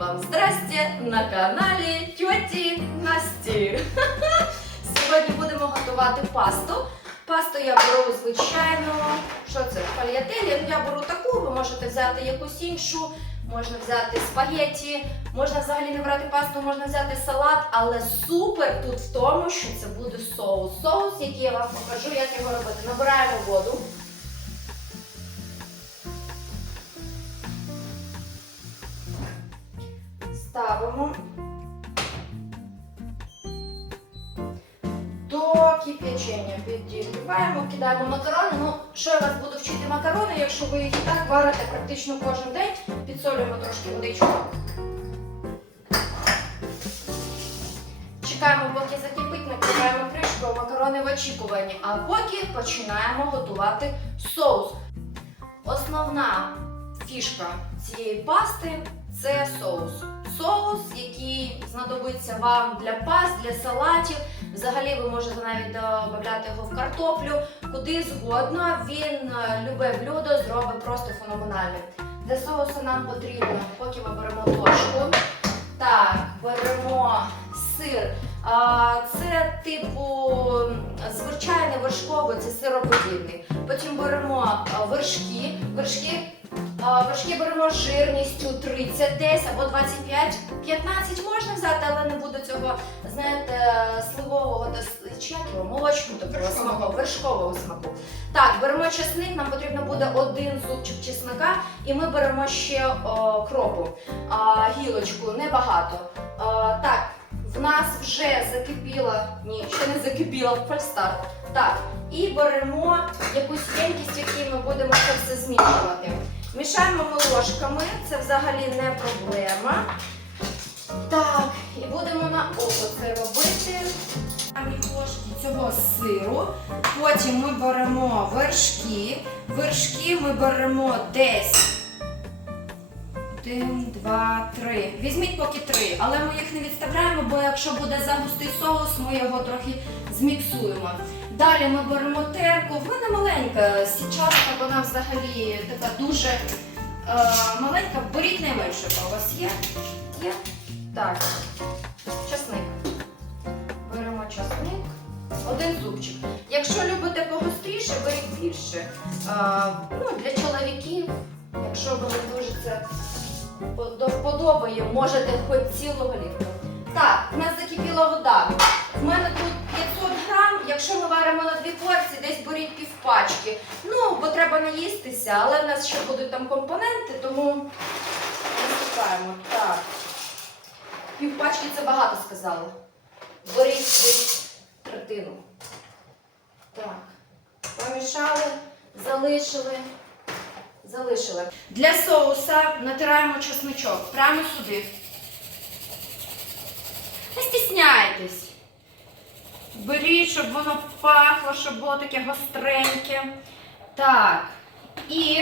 вам здрасте на каналі Тьоті Насті. Сьогодні будемо готувати пасту. Пасту я беру звичайно. Що це? Пальятелі. Я беру таку, ви можете взяти якусь іншу, можна взяти спагетті, можна взагалі не брати пасту, можна взяти салат, але супер тут в тому, що це буде соус. Соус, який я вам покажу, як його робити. Набираємо воду. Кип'ячення. Підігріваємо, кидаємо макарони. Ну, що я вас буду вчити макарони, якщо ви їх і так варите практично кожен день, підсолюємо трошки водичку. Чекаємо, поки закипить, накриваємо кришкою, макарони в очікуванні, а поки починаємо готувати соус. Основна фішка цієї пасти це соус. Соус, який знадобиться вам для паст, для салатів. Взагалі ви можете навіть додати його в картоплю, куди згодно. Він е, любе блюдо зробить просто феноменальне. Для соусу нам потрібно, поки ми беремо ложку. Так, беремо сир. Це типу звичайний вершковий, це сироподібний. Потім беремо вершки. Вершки, а, вершки беремо з жирністю 30 десь або 25. 15 можна взяти, але не буде цього, знаєте, сливового чи як його, молочного такого Вершкового. смаку, вершкового смаку. Так, беремо чесник, нам потрібно буде один зубчик чесника, і ми беремо ще о, кропу, а, гілочку, небагато. А, так, в нас вже закипіла, ні, ще не закипіла фальстарт. Так, і беремо якусь ємкість, в якій ми будемо це все змішувати. Мішаємо ми ложками, це взагалі не проблема. Так, і будемо на око це робити. Ложки цього сиру. Потім ми беремо вершки. Вершки ми беремо десь. Один, два, три. Візьміть поки три, але ми їх не відставляємо, бо якщо буде загустий соус, ми його трохи зміксуємо. Далі ми беремо терку. В мене маленька січатка, вона взагалі така дуже е, маленька. Беріть найменше, у вас є. Є. Так, часник. Беремо часник. Один зубчик. Якщо любите погостріше, беріть більше. А, ну, для чоловіків, якщо вам дуже це подо- вподобає, можете хоч цілого літра. Так, у нас закипіла вода. Беріть півпачки. Ну, бо треба наїстися, але в нас ще будуть там компоненти, тому насипаємо. Так. Півпачки це багато сказали. Беріть третину. Так. Помішали, залишили. Залишили. Для соуса натираємо чесничок прямо сюди. Не стісняйтесь. Беріть, щоб воно пахло, щоб було таке гостреньке. Так. І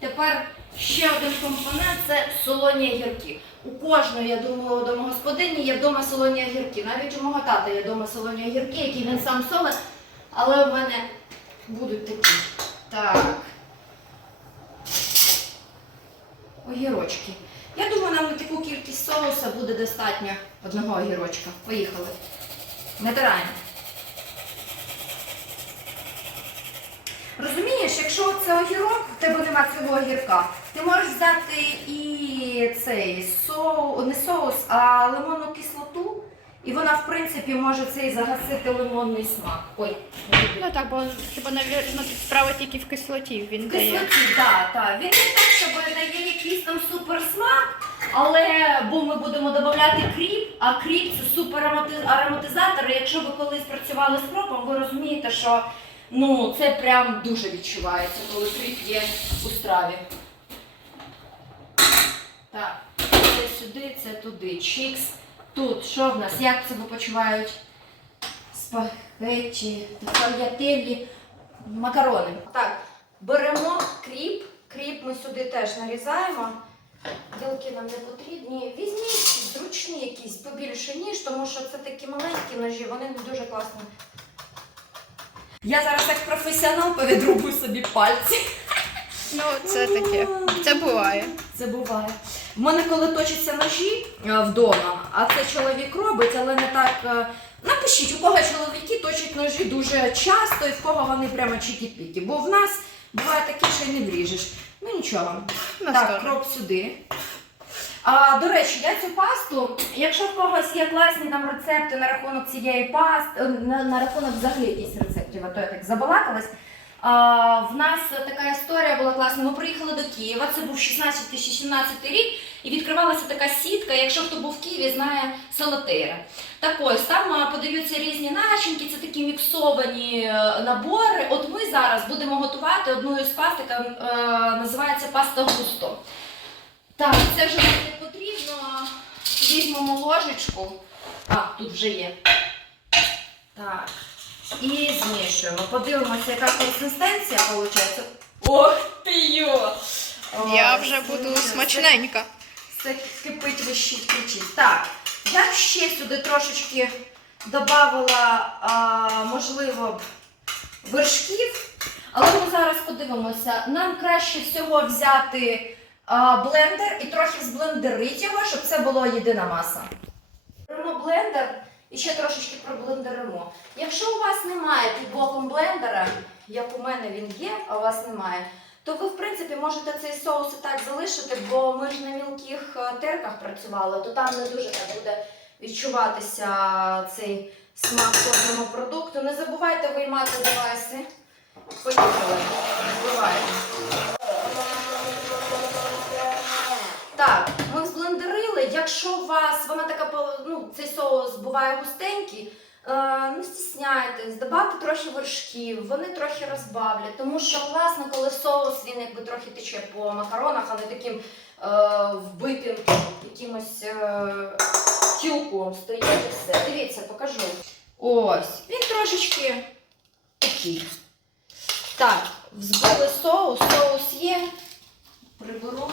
тепер ще один компонент це солоні огірки. У кожної, я думаю, у домогосподині є вдома солоні огірки. Навіть у мого тата є вдома солоні огірки, які він сам солить, але у мене будуть такі. Так. Огірочки. Я думаю, нам на таку кількість соуса буде достатньо одного огірочка. Поїхали. Натираємо. Розумієш, якщо це огірок, в тебе нема цього огірка, ти можеш взяти і цей соус, не соус, а лимонну кислоту, і вона, в принципі, може цей загасити лимонний смак. Ой. Ну так, бо типу, навірно, тут справа тільки в кислоті він дає. Кислоті, так, так. Він не так, щоб дає якийсь там суперсмак, але бо ми будемо додавати кріп, а кріп це супер ароматизатор. І Якщо ви колись працювали з кропом, ви розумієте, що ну, це прям дуже відчувається, коли кріп є у страві. Так, це сюди, це туди. Чікс. Тут що в нас? Як себе почувають? Спагетті, спагетелі, макарони. Так, беремо кріп. Кріп ми сюди теж нарізаємо. Ділки нам не потрібні. Візьміть зручні якісь побільше ніж, тому що це такі маленькі ножі, вони не дуже класні. Я зараз як професіонал повідрубую собі пальці. Ну, це таке. Це буває. Це буває. В мене коли точаться ножі е, вдома, а це чоловік робить, але не так. е, Напишіть, у кого чоловіки точать ножі дуже часто і в кого вони прямо чікі-пікі. Бо в нас буває таке, що й не вріжеш. Ну нічого. У нас так, теж. кроп сюди. А, до речі, я цю пасту, якщо в когось є класні там рецепти на рахунок цієї пасти, е, на, на рахунок взагалі якісь рецептів, а то я так забалакалась. А, в нас така історія була класна. Ми приїхали до Києва, це був 16-17 рік, і відкривалася така сітка. Якщо хто був в Києві, знає Солотейра. Так ось там подаються різні начинки, це такі міксовані е, набори. От ми зараз будемо готувати одну із паст, яка е, називається паста густо. Так, це вже нам не потрібно. Візьмемо ложечку. А, тут вже є. Так. І змішуємо. Подивимося, яка консистенція виходить. Ох ти йо! Я вже буду смачненька. Це кипить вищить кричить. Так, я ще сюди трошечки додавала, можливо, вершків. Але ми зараз подивимося. Нам краще всього взяти блендер і трохи зблендерити його, щоб це була єдина маса. Беремо блендер і ще трошечки проблендеримо. Якщо у вас немає під боком блендера, як у мене він є, а у вас немає, то ви, в принципі, можете цей соус і так залишити, бо ми ж на мілких е, терках працювали, то там не дуже так буде відчуватися цей смак кожного продукту. Не забувайте виймати девайси. Поїхали. Вбиваємо. Якщо у вас вона така ну, цей соус буває густенький, е, не стісняйтесь, добавте трохи вершків, вони трохи розбавлять. Тому що класно, коли соус він якби трохи тече по макаронах, а не таким е, вбитим якимось е, тюком стоїть і все. Дивіться, покажу. Ось, він трошечки такий. Так, взбили соус, соус є. Приберу.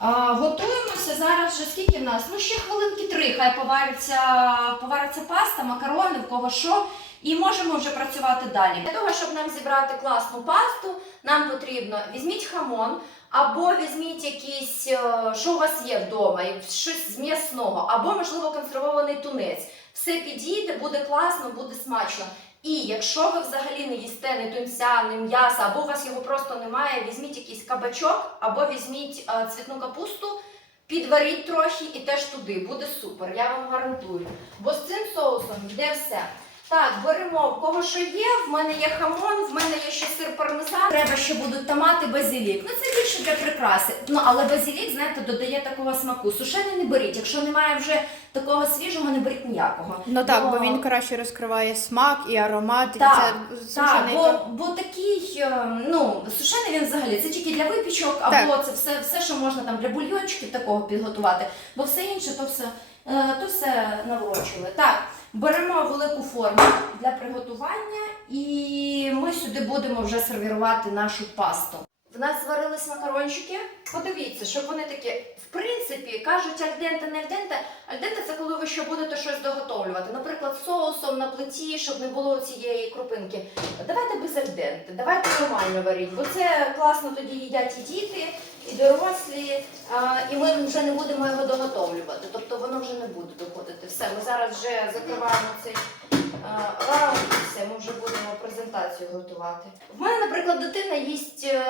Готуємося зараз вже скільки в нас? Ну, ще хвилинки три. Хай повариться, повариться паста, макарони, в кого що. І можемо вже працювати далі. Для того, щоб нам зібрати класну пасту, нам потрібно візьміть хамон, або візьміть якийсь, е, що у вас є вдома, щось з м'ясного, або, можливо, консервований тунець. Все підійде, буде класно, буде смачно. І якщо ви взагалі не їсте не тунця, не м'яса, або у вас його просто немає, візьміть якийсь кабачок, або візьміть е, цвітну капусту, підваріть трохи і теж туди. Буде супер, я вам гарантую. Бо з цим соусом йде все. Так, беремо в кого що є. В мене є хамон, в мене є ще сир пармезан. Треба ще будуть томати, базилік. Ну це більше для прикраси. Ну але базилік, знаєте, додає такого смаку. Сушений не беріть. Якщо немає вже такого свіжого, не беріть ніякого. Ну так, бо він краще розкриває смак і аромат, і Так, це Так, сушений бо, бо такий, е, ну, сушений він взагалі це тільки для випічок, або це все, все, що можна там для бульйончиків такого підготувати, бо все інше, то все, е, то все наврочили. Так, беремо велику форму для приготування і ми сюди будемо вже сервірувати нашу пасту. В нас зварились макарончики. Подивіться, щоб вони такі, в принципі, кажуть альденте, не альденте. Альденте це коли ви ще будете щось доготовлювати. Наприклад, соусом на плиті, щоб не було цієї крупинки. Давайте без альденте, давайте нормально варіть, бо це класно тоді їдять і діти, і дорослі, і ми вже не будемо його доготовлювати. Тобто воно вже не буде доходити. Все, ми зараз вже закриваємо цей а, раунд і все, ми вже будемо презентацію готувати. В мене, наприклад, дитина їсть е,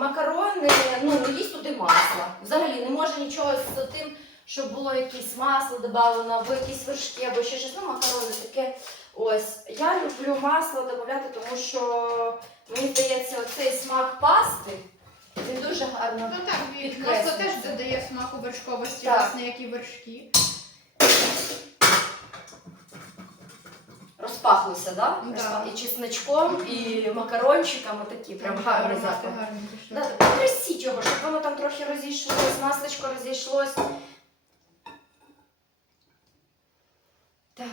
макарони, ну не їсть туди масла. Взагалі не може нічого з тим, щоб було якесь масло додано, або якісь вершки, або ще щось. Ну, макарони таке. Ось. Я люблю масло додати, тому що мені здається, оцей смак пасти. Він дуже гарно. Ну так, масло теж додає смаку вершковості, власне, як і вершки. Розпахлося, да? Да. Розпах- І чесночком, і макарончиками такі, прям гарний запах. Да, його, щоб воно там трохи розійшлось, масличко розійшлось. Так.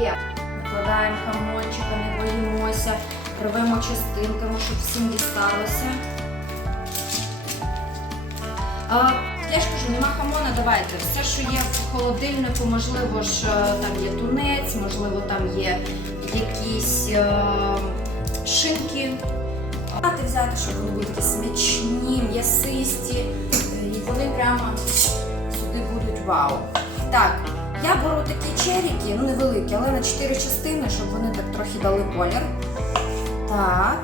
Є. Викладаємо хамончика, не боїмося. Рвемо частинками, щоб всім дісталося. А, я ж кажу, нема хамона, давайте. Все, що є в холодильнику, можливо ж е, там є тунець, можливо, там є якісь е, шинки. Мати взяти, щоб вони були такі смачні, м'ясисті. І вони прямо сюди будуть вау. Так, я беру такі черіки, ну невеликі, але на 4 частини, щоб вони так трохи дали колір. Так.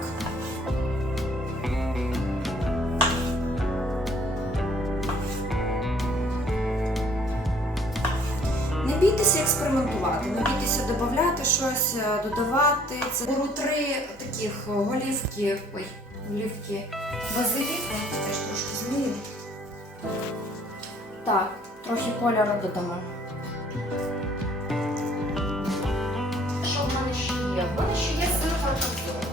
Бійтеся експериментувати, не бійтеся додавати щось, е, додавати. Це беру три таких голівки, ой, голівки базиліка, теж трошки зміню. Так, трохи кольору додамо. Що в мене ще є? В мене ще є сир горгонзола.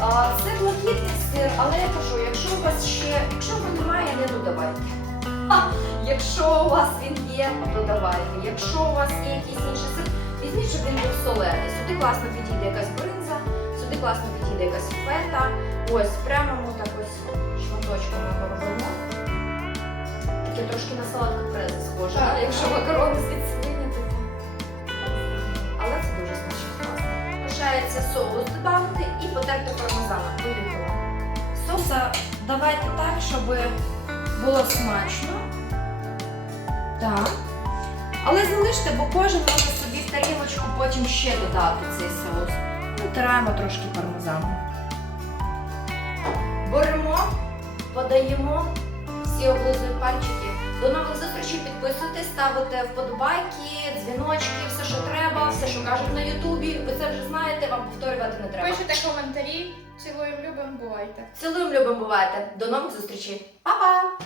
А, Це блакитний сир, але я кажу, якщо у вас ще, якщо його немає, не додавайте. Якщо у вас він є, додавайте. Якщо у вас є якийсь інший сир, візьміть, щоб він був солений. Сюди класно підійде якась бринза, сюди класно підійде якась фета. Ось, прямо ми так ось шматочками його робимо. Таке трошки на салат капрези схоже, Так. а якщо макарони звідси вийняти, то. Але це дуже смачно класно. Лишається соус додати і потерти пармезаном. Поїхали. Соуса давайте так, щоб було смачно. Так. Але залиште, бо кожен може собі в тарілочку потім ще додати цей соус. Натираємо трошки пармезану. Беремо, подаємо, всі облизують пальчики. До нових зустрічей підписуйтесь, ставите вподобайки, дзвіночки, все, що треба, все, що кажуть на Ютубі. Ви це вже знаєте, вам повторювати не треба. Пишете коментарі, цілуємо, любимо, бувайте. Цілуємо, любимо, бувайте. До нових зустрічей. Па-па!